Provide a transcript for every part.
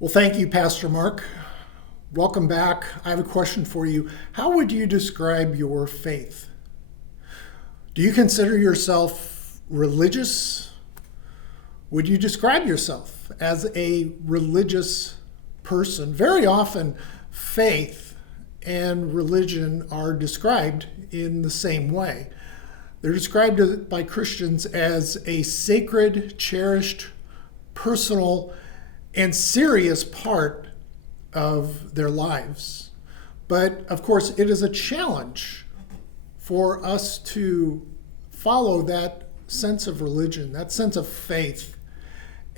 Well, thank you, Pastor Mark. Welcome back. I have a question for you. How would you describe your faith? Do you consider yourself religious? Would you describe yourself as a religious person? Very often, faith and religion are described in the same way. They're described by Christians as a sacred, cherished, personal, and serious part of their lives. But of course, it is a challenge for us to follow that sense of religion, that sense of faith,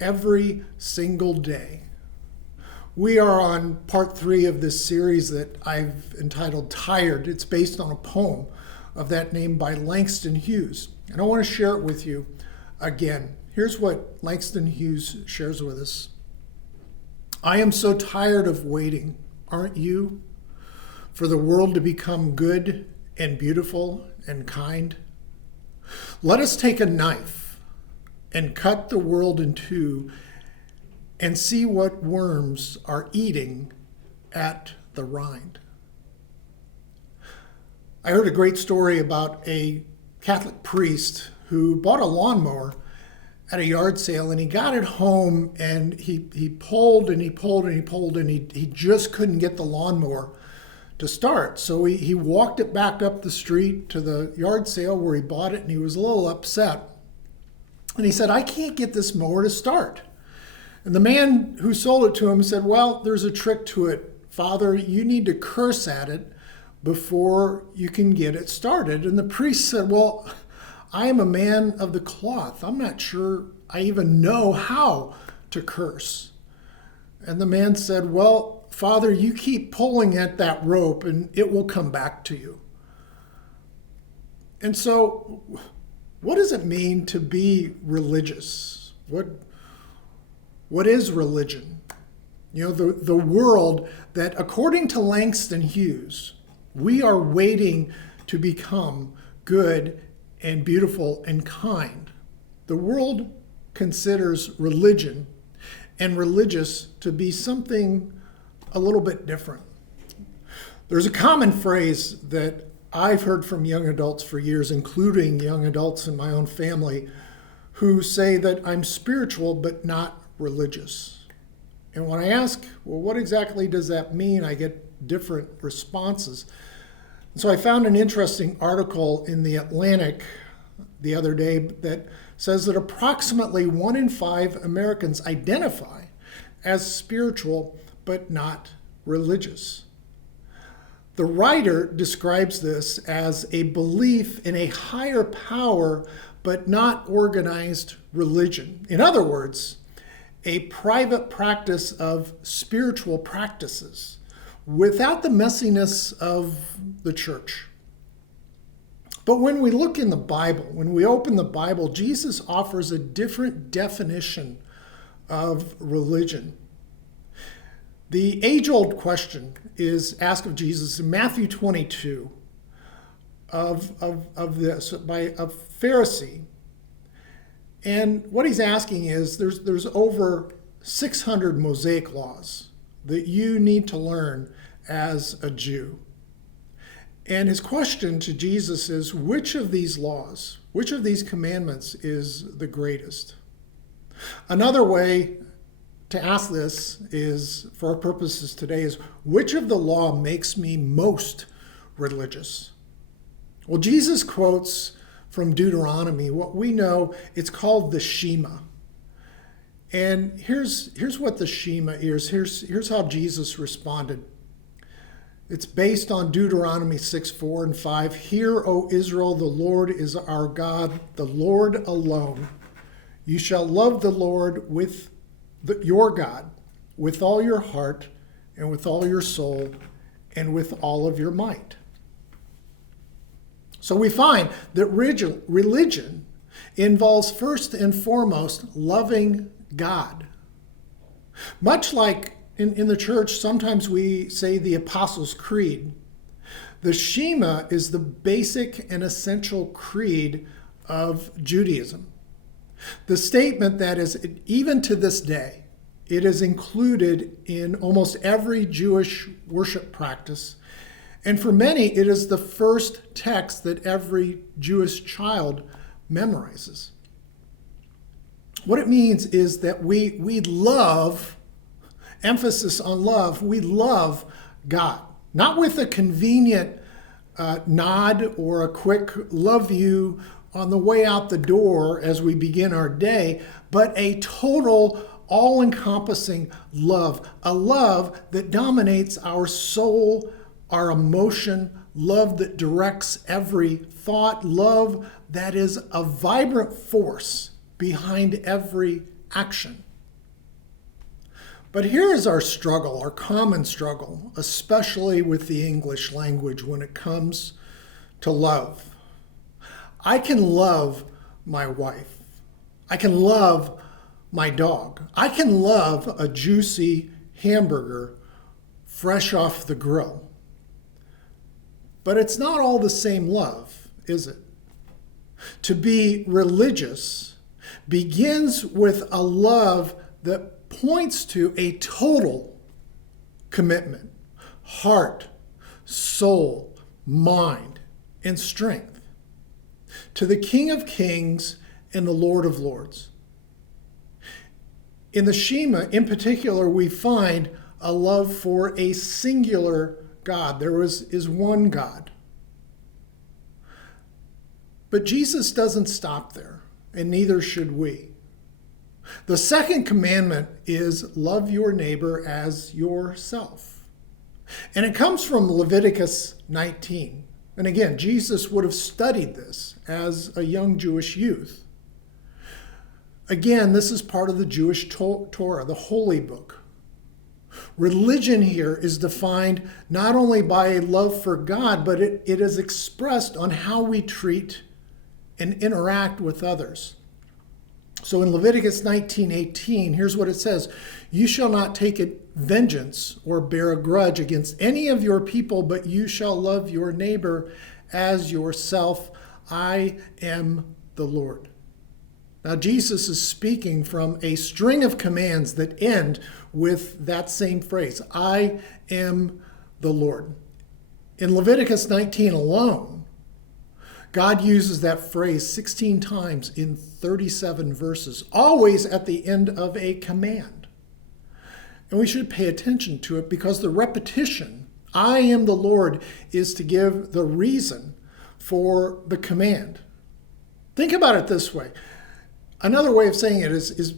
every single day. We are on part 3 of this series that I've entitled Tired. It's based on a poem of that name by Langston Hughes. And I want to share it with you again. Here's what Langston Hughes shares with us. I am so tired of waiting, aren't you, for the world to become good and beautiful and kind? Let us take a knife and cut the world in two and see what worms are eating at the rind. I heard a great story about a Catholic priest who bought a lawnmower at a yard sale, and he got it home and he pulled and he pulled and he pulled and he just couldn't get the lawnmower to start. So he walked it back up the street to the yard sale where he bought it, and he was a little upset. And he said, I can't get this mower to start. And the man who sold it to him said, well, there's a trick to it, Father. You need to curse at it before you can get it started. And the priest said, well, I am a man of the cloth. I'm not sure I even know how to curse. And the man said, well, Father, you keep pulling at that rope and it will come back to you. And so, what does it mean to be religious? What is religion? You know, the world that, according to Langston Hughes, we are waiting to become good and beautiful and kind. The world considers religion and religious to be something a little bit different. There's a common phrase that I've heard from young adults for years, including young adults in my own family, who say that I'm spiritual but not religious. And when I ask, well, what exactly does that mean? I get different responses. So I found an interesting article in the Atlantic the other day that says that approximately 1 in 5 Americans identify as spiritual but not religious. The writer describes this as a belief in a higher power but not organized religion. In other words, a private practice of spiritual practices without the messiness of the church. But when we look in the Bible, when we open the Bible, Jesus offers a different definition of religion. The age-old question is asked of Jesus in Matthew 22 of by a Pharisee. And what he's asking is, there's over 600 Mosaic laws that you need to learn as a Jew. And his question to Jesus is, which of these laws, which of these commandments is the greatest? Another way to ask this is, for our purposes today, is which of the law makes me most religious? Well, Jesus quotes from Deuteronomy what we know, it's called the Shema. And here's what the Shema is. Here's how Jesus responded. It's based on Deuteronomy 6, 4 and 5. Hear, O Israel, the Lord is our God, the Lord alone. You shall love the Lord your God with all your heart and with all your soul and with all of your might. So we find that religion involves first and foremost loving God. Much like in the church, sometimes we say the Apostles' Creed. The Shema is the basic and essential creed of Judaism. The statement that is, even to this day, It is included in almost every Jewish worship practice. And for many, it is the first text that every Jewish child memorizes. What it means is that we love, emphasis on love, we love God. Not with a convenient nod or a quick love you on the way out the door as we begin our day, but a total, all-encompassing love. A love that dominates our soul, our emotion, love that directs every thought, love that is a vibrant force behind every action. But here is our struggle, our common struggle, especially with the English language when it comes to love. I can love my wife. I can love my dog. I can love a juicy hamburger fresh off the grill. But it's not all the same love, is it? To be religious begins with a love that points to a total commitment, heart, soul, mind, and strength to the King of Kings and the Lord of Lords. In the Shema, in particular, we find a love for a singular God. There is one God. But Jesus doesn't stop there, and neither should we. The second commandment is love your neighbor as yourself. And it comes from Leviticus 19. And again, Jesus would have studied this as a young Jewish youth. Again, this is part of the Jewish Torah, the holy book. Religion here is defined not only by a love for God, but it is expressed on how we treat and interact with others. So in Leviticus 19:18, here's what it says. You shall not take vengeance or bear a grudge against any of your people, but you shall love your neighbor as yourself. I am the Lord. Now, Jesus is speaking from a string of commands that end with that same phrase, I am the Lord. In Leviticus 19 alone, God uses that phrase 16 times in 37 verses, always at the end of a command. And we should pay attention to it because the repetition, I am the Lord, is to give the reason for the command. Think about it this way. Another way of saying it is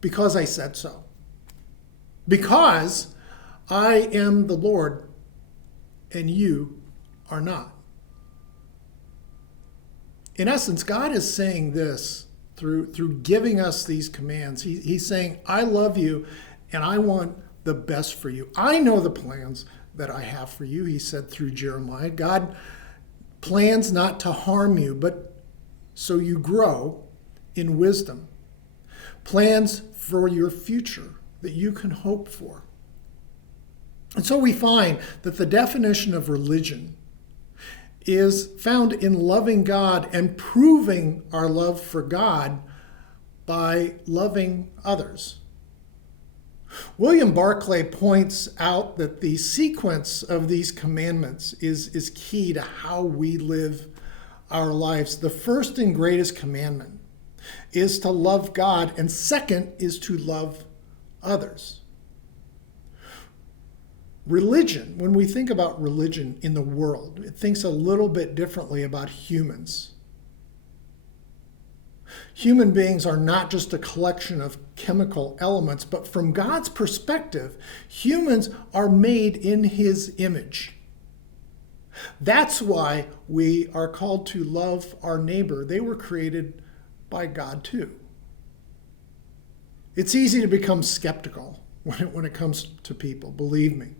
because I said so. Because I am the Lord and you are not. In essence, God is saying this through giving us these commands. He's saying, I love you and I want the best for you. I know the plans that I have for you, he said through Jeremiah. God plans not to harm you, but so you grow in wisdom. Plans for your future that you can hope for. And so we find that the definition of religion is found in loving God and proving our love for God by loving others. William Barclay points out that the sequence of these commandments is key to how we live our lives. The first and greatest commandment is to love God, and second is to love others. Religion, when we think about religion in the world, it thinks a little bit differently about humans. Human beings are not just a collection of chemical elements, but from God's perspective, humans are made in his image. That's why we are called to love our neighbor. They were created by God too. It's easy to become skeptical when it comes to people, believe me.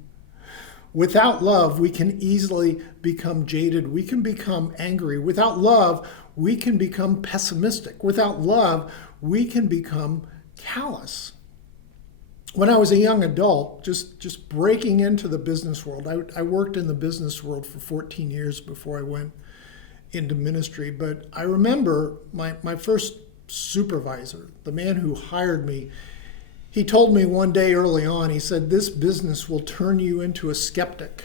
Without love, we can easily become jaded. We can become angry. Without love, we can become pessimistic. Without love, we can become callous. When I was a young adult, just breaking into the business world, I worked in the business world for 14 years before I went into ministry. But I remember my first supervisor, the man who hired me, He told me one day early on, he said, this business will turn you into a skeptic.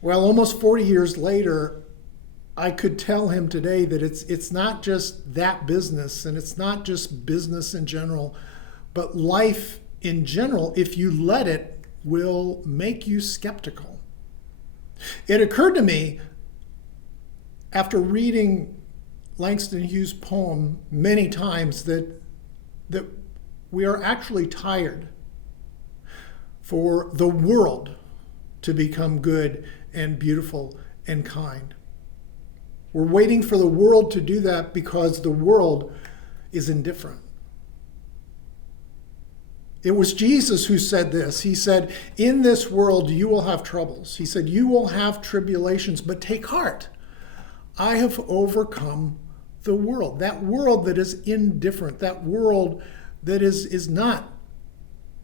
Well, almost 40 years later, I could tell him today that it's not just that business, and it's not just business in general, but life in general, if you let it, will make you skeptical. It occurred to me after reading Langston Hughes' poem many times that we are actually tired for the world to become good and beautiful and kind. We're waiting for the world to do that because the world is indifferent. It was Jesus who said this. He said, in this world you will have troubles. He said, you will have tribulations, but take heart. I have overcome the world. That world that is indifferent, that world that is not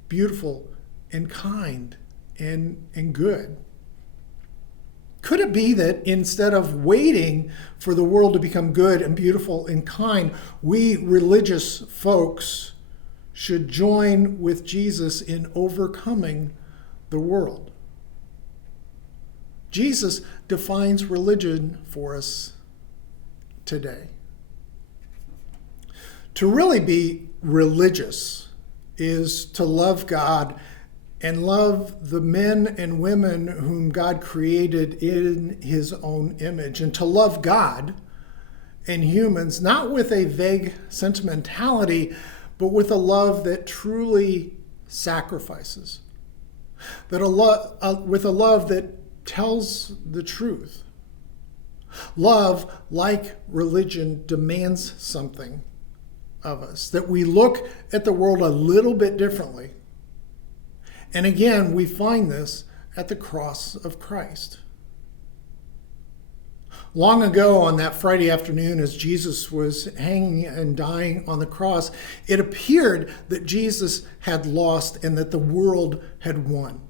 beautiful and kind and good. Could it be that instead of waiting for the world to become good and beautiful and kind, we religious folks should join with Jesus in overcoming the world? Jesus defines religion for us today. To really be religious is to love God and love the men and women whom God created in his own image, and to love God and humans, not with a vague sentimentality, but with a love that truly sacrifices, with a love that tells the truth. Love, like religion, demands something of us, that we look at the world a little bit differently. And again, we find this at the cross of Christ. Long ago on that Friday afternoon, as Jesus was hanging and dying on the cross, it appeared that Jesus had lost and that the world had won.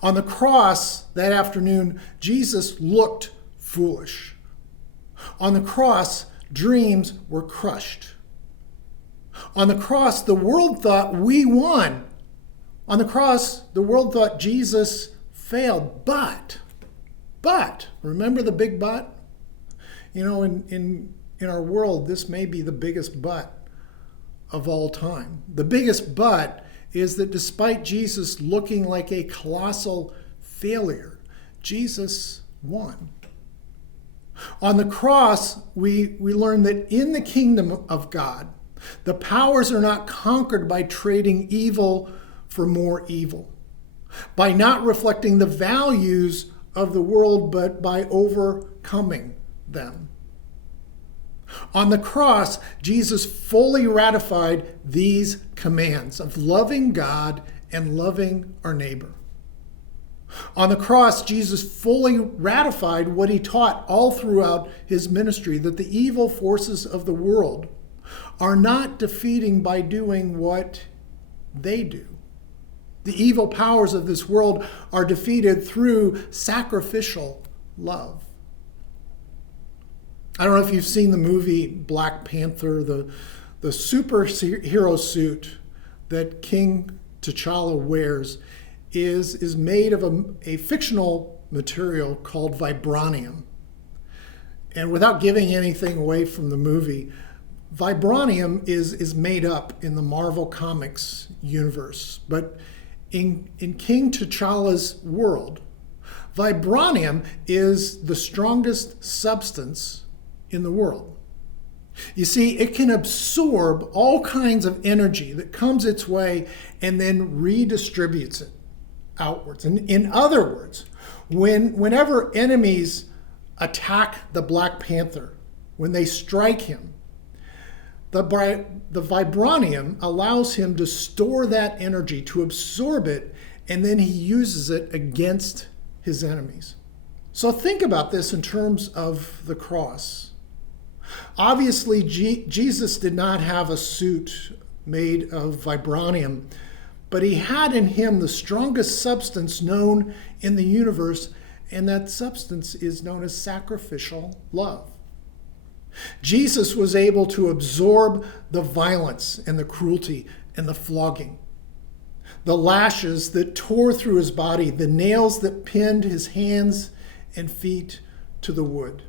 On the cross that afternoon, Jesus looked foolish. On the cross, dreams were crushed. On the cross, the world thought we won. On the cross, the world thought Jesus failed. But, remember the big but? You know, in our world, this may be the biggest but of all time. The biggest but is that despite Jesus looking like a colossal failure, Jesus won. On the cross, we learn that in the kingdom of God, the powers are not conquered by trading evil for more evil, by not reflecting the values of the world, but by overcoming them. On the cross, Jesus fully ratified these commands of loving God and loving our neighbor. On the cross, Jesus fully ratified what he taught all throughout his ministry, that the evil forces of the world are not defeating by doing what they do. The evil powers of this world are defeated through sacrificial love. I don't know if you've seen the movie Black Panther, the superhero suit that King T'Challa wears is made of a fictional material called vibranium. And without giving anything away from the movie, vibranium is made up in the Marvel Comics universe. But in King T'Challa's world, vibranium is the strongest substance in the world. You see, it can absorb all kinds of energy that comes its way and then redistributes it outwards. And in other words, whenever enemies attack the Black Panther, when they strike him, the vibranium allows him to store that energy, to absorb it, and then he uses it against his enemies. So think about this in terms of the cross. Obviously, Jesus did not have a suit made of vibranium, but he had in him the strongest substance known in the universe, and that substance is known as sacrificial love. Jesus was able to absorb the violence and the cruelty and the flogging, the lashes that tore through his body, the nails that pinned his hands and feet to the wood.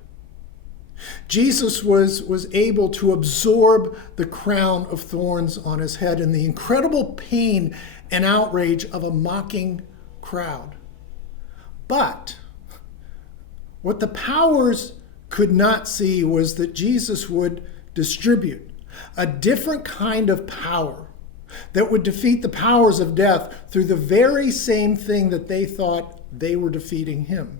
Jesus was able to absorb the crown of thorns on his head and the incredible pain and outrage of a mocking crowd. But what the powers could not see was that Jesus would distribute a different kind of power that would defeat the powers of death through the very same thing that they thought they were defeating him.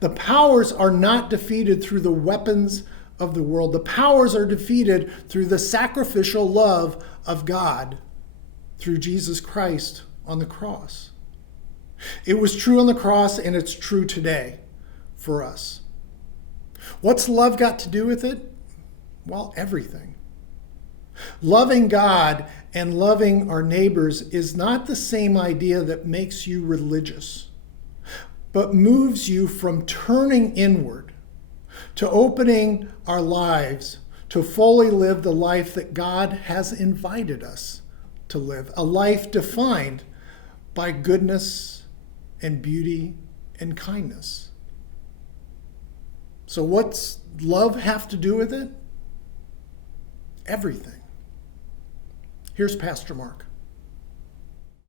The powers are not defeated through the weapons of the world. The powers are defeated through the sacrificial love of God through Jesus Christ on the cross. It was true on the cross, and it's true today for us. What's love got to do with it? Well, everything. Loving God and loving our neighbors is not the same idea that makes you religious, but moves you from turning inward to opening our lives to fully live the life that God has invited us to live, a life defined by goodness and beauty and kindness. So what's love have to do with it? Everything. Here's Pastor Mark.